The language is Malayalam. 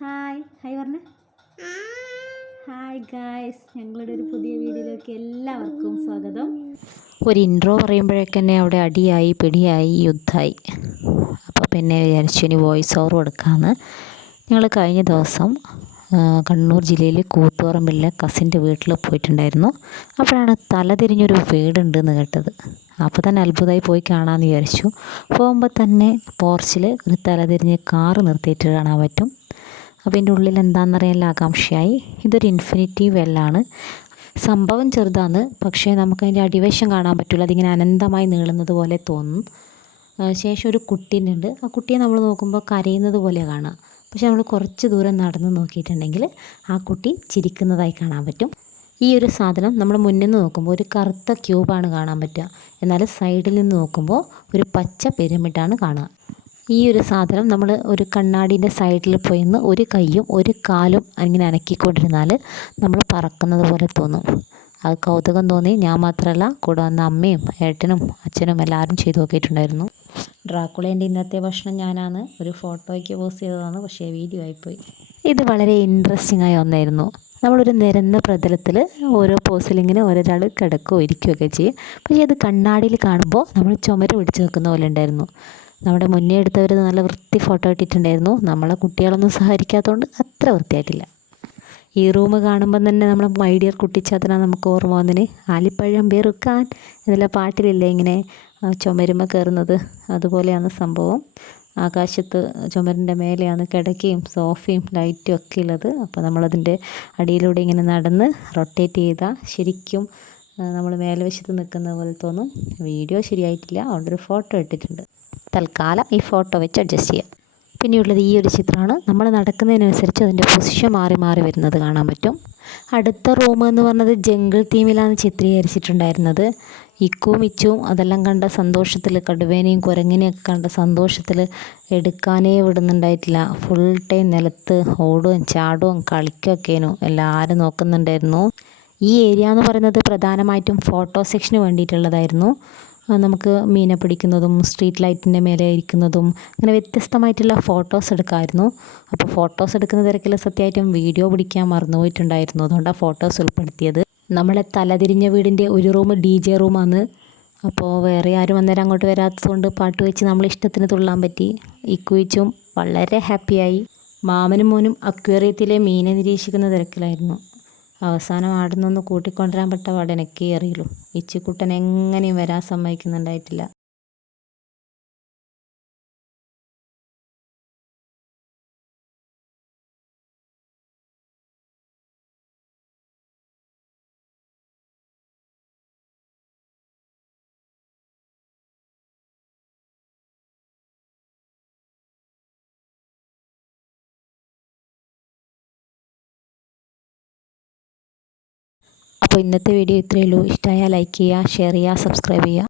ഹായ് ഹായ് പറഞ്ഞ ഹായ് ഗായ്സ് ഞങ്ങളുടെ ഒരു പുതിയ വീഡിയോയിലേക്ക് എല്ലാവർക്കും സ്വാഗതം. ഒരു ഇൻട്രോ പറയുമ്പോഴേക്കന്നെ അവിടെ അടിയായി പിടിയായി യുദ്ധമായി. അപ്പോൾ പിന്നെ വിചാരിച്ചു ഇനി വോയിസ് ഓവർ കൊടുക്കാമെന്ന് ഞങ്ങൾ കഴിഞ്ഞ ദിവസം കണ്ണൂർ ജില്ലയിൽ കൂത്തുപറമ്പിലെ കസിന്റെ വീട്ടിൽ പോയിട്ടുണ്ടായിരുന്നു. അപ്പോഴാണ് തലതിരിഞ്ഞൊരു വീടുണ്ടെന്ന് കേട്ടത്. അപ്പോൾ തന്നെ അത്ഭുതമായി പോയി കാണാമെന്ന് വിചാരിച്ചു. പോകുമ്പോൾ തന്നെ പോർച്ചിൽ ഒരു തലതിരിഞ്ഞ് കാറ് നിർത്തിയിട്ട് കാണാൻ പറ്റും. അപ്പോൾ എന്റെ ഉള്ളിൽ എന്താണെന്നറിയാൻ ആകാംക്ഷയായി. ഇതൊരു ഇൻഫിനിറ്റി വെല്ലാണ് സംഭവം ചെറുതാണ് പക്ഷേ നമുക്കതിന്റെ അടിവശം കാണാൻ പറ്റില്ല അതിങ്ങനെ അനന്തമായി നീളുന്നത് പോലെ തോന്നും. ശേഷം ഒരു കുട്ടീന്റെ ഉണ്ട് ആ കുട്ടിയെ നമ്മൾ നോക്കുമ്പോൾ കരയുന്നത് പോലെ കാണാം പക്ഷെ നമ്മൾ കുറച്ച് ദൂരം നടന്ന് നോക്കിയിട്ടുണ്ടെങ്കിൽ ആ കുട്ടി ചിരിക്കുന്നതായി കാണാൻ പറ്റും. ഈ ഒരു സാധനം നമ്മൾ മുന്നിൽ നിന്ന് നോക്കുമ്പോൾ ഒരു കറുത്ത ക്യൂബാണ് കാണാൻ പറ്റുക. എന്നാൽ സൈഡിൽ നിന്ന് നോക്കുമ്പോൾ ഒരു പച്ച പിരമിഡാണ് കാണുക. ഈ ഒരു സാധനം നമ്മൾ ഒരു കണ്ണാടീന്റെ സൈഡിൽ പോയി നിന്ന് ഒരു കൈയും ഒരു കാലും ഇങ്ങനെ അനക്കിക്കൊണ്ടിരുന്നാൽ നമ്മൾ പറക്കുന്നത് പോലെ തോന്നും. അത് കൗതുകം തോന്നി. ഞാൻ മാത്രമല്ല കൂടെ വന്ന അമ്മയും ഏട്ടനും അച്ഛനും എല്ലാവരും ചെയ്തു നോക്കിയിട്ടുണ്ടായിരുന്നു. ഡ്രാക്കുളേന്റെ ഇന്നത്തെ ഭക്ഷണം ഞാനാണ്. ഒരു ഫോട്ടോയ്ക്ക് പോസ്റ്റ് ചെയ്തതാണ് പക്ഷേ വീഡിയോ ആയിപ്പോയി. ഇത് വളരെ ഇൻട്രസ്റ്റിംഗ് ആയ ഒന്നായിരുന്നു. നമ്മളൊരു നിരന്ന പ്രതലത്തിൽ ഓരോ പോസിലിങ്ങനെ ഓരോരാൾ കിടക്കുകയോ ഇരിക്കുകയൊക്കെ ചെയ്യും. പക്ഷേ അത് കണ്ണാടിയിൽ കാണുമ്പോൾ നമ്മൾ ചുമര് പിടിച്ച് നിൽക്കുന്ന പോലെ ഉണ്ടായിരുന്നു. നമ്മുടെ മുന്നേ എടുത്തവർ നല്ല വൃത്തി ഫോട്ടോ ഇട്ടിട്ടുണ്ടായിരുന്നു. നമ്മളെ കുട്ടികളൊന്നും സഹകരിക്കാത്തതുകൊണ്ട് അത്ര വൃത്തിയായിട്ടില്ല. ഈ റൂം കാണുമ്പം തന്നെ നമ്മുടെ മൈഡിയർ കുട്ടിച്ചാത്തന നമുക്ക് ഓർമ്മ വന്നിന്. ആലിപ്പഴം വെറുക്കാൻ എന്നുള്ള പാട്ടിലില്ലേ ഇങ്ങനെ ചുമരുമ കയറുന്നത്? അതുപോലെയാണ് സംഭവം. ആകാശത്ത് ചുമരിന്റെ മേലെയാണ് കിടക്കയും സോഫയും ലൈറ്റും ഒക്കെ ഉള്ളത്. അപ്പോൾ നമ്മളതിന്റെ അടിയിലൂടെ ഇങ്ങനെ നടന്ന് റൊട്ടേറ്റ് ചെയ്താൽ ശരിക്കും നമ്മൾ മേൽവശത്ത് നിൽക്കുന്ന പോലെ തോന്നും. വീഡിയോ ശരിയായിട്ടില്ല. അതുകൊണ്ടൊരു ഫോട്ടോ ഇട്ടിട്ടുണ്ട്. തൽക്കാലം ഈ ഫോട്ടോ വെച്ച് അഡ്ജസ്റ്റ് ചെയ്യാം. പിന്നെയുള്ളത് ഈ ഒരു ചിത്രമാണ്. നമ്മൾ നടക്കുന്നതിനനുസരിച്ച് അതിന്റെ പൊസിഷൻ മാറി മാറി വരുന്നത് കാണാൻ പറ്റും. അടുത്ത റൂം എന്ന് പറഞ്ഞത് ജംഗിൾ തീമിലാണ് ചിത്രീകരിച്ചിട്ടുണ്ടായിരുന്നത്. ഇക്കും ഇച്ചും അതെല്ലാം കണ്ട സന്തോഷത്തിൽ കടുവേനെയും കുരങ്ങിനെയും ഒക്കെ കണ്ട സന്തോഷത്തിൽ എടുക്കാനേ വിടുന്നുണ്ടായിട്ടില്ല. ഫുൾ ടൈം നിലത്ത് ഓടുകയും ചാടുകയും കളിക്കുകയൊക്കെയായിരുന്നു എല്ലാവരും നോക്കുന്നുണ്ടായിരുന്നു. ഈ ഏരിയ എന്ന് പറയുന്നത് പ്രധാനമായിട്ടും ഫോട്ടോ സെക്ഷന് വേണ്ടിയിട്ടുള്ളതായിരുന്നു. നമുക്ക് മീനെ പിടിക്കുന്നതും സ്ട്രീറ്റ് ലൈറ്റിന്റെ മേലെ ഇരിക്കുന്നതും അങ്ങനെ വ്യത്യസ്തമായിട്ടുള്ള ഫോട്ടോസ് എടുക്കാമായിരുന്നു അപ്പോൾ ഫോട്ടോസ് എടുക്കുന്ന തിരക്കിൽ സത്യമായിട്ടും വീഡിയോ പിടിക്കാൻ മറന്നുപോയിട്ടുണ്ടായിരുന്നു. അതുകൊണ്ടാണ് ഫോട്ടോസ് ഉൾപ്പെടുത്തിയത്. നമ്മളെ തലതിരിഞ്ഞ വീടിന്റെ ഒരു റൂം ഡി ജെ റൂമാണ് അപ്പോൾ വേറെ ആരും അന്നേരം അങ്ങോട്ട് വരാത്തതുകൊണ്ട് പാട്ട് വെച്ച് നമ്മൾ ഇഷ്ടത്തിന് തുള്ളാൻ പറ്റി. ഇക്കുയിച്ചും വളരെ ഹാപ്പിയായി മാമനും മോനും അക്വേറിയത്തിലെ മീനെ നിരീക്ഷിക്കുന്ന തിരക്കിലായിരുന്നു. അവസാനം ആടുന്നൊന്ന് കൂട്ടിക്കൊണ്ടുവരാൻ പെട്ട പാട് എനിക്കേ അറിയുള്ളൂ. ഇച്ചിക്കുട്ടൻ എങ്ങനെയും വരാൻ സമ്മതിക്കുന്നുണ്ടായിട്ടില്ല. അപ്പോൾ ഇന്നത്തെ വീഡിയോ ഇത്രയേ ഉള്ളൂ. ഇഷ്ടമായാൽ ലൈക്ക് ചെയ്യുക ഷെയർ ചെയ്യുക സബ്സ്ക്രൈബ് ചെയ്യുക.